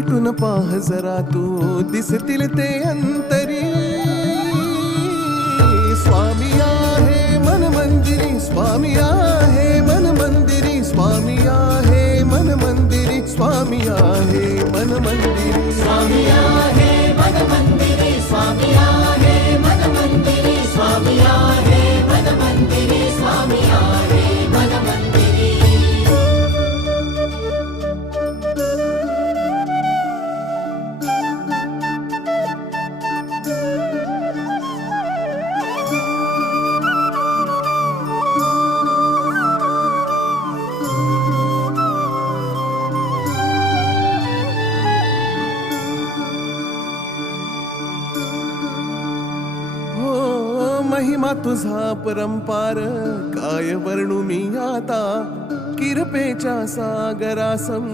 मिटून पाह जरा तू दिसतील ते अंतरी. स्वामी आहे मन मंदिरी, स्वामी आहे मन मंदिरी, स्वामी आहे मन मंदिरी, स्वामी आहे मन मंदिरी. स्वामी आहे मन मंदिरी, स्वामी आहे मन मंदिरी, स्वामी आहे मन मंदिरी, स्वामी आहे मन मंदिरी. महिमा तुझा परंपार काय वर्णू मी आता. किरपेच्या सागरासम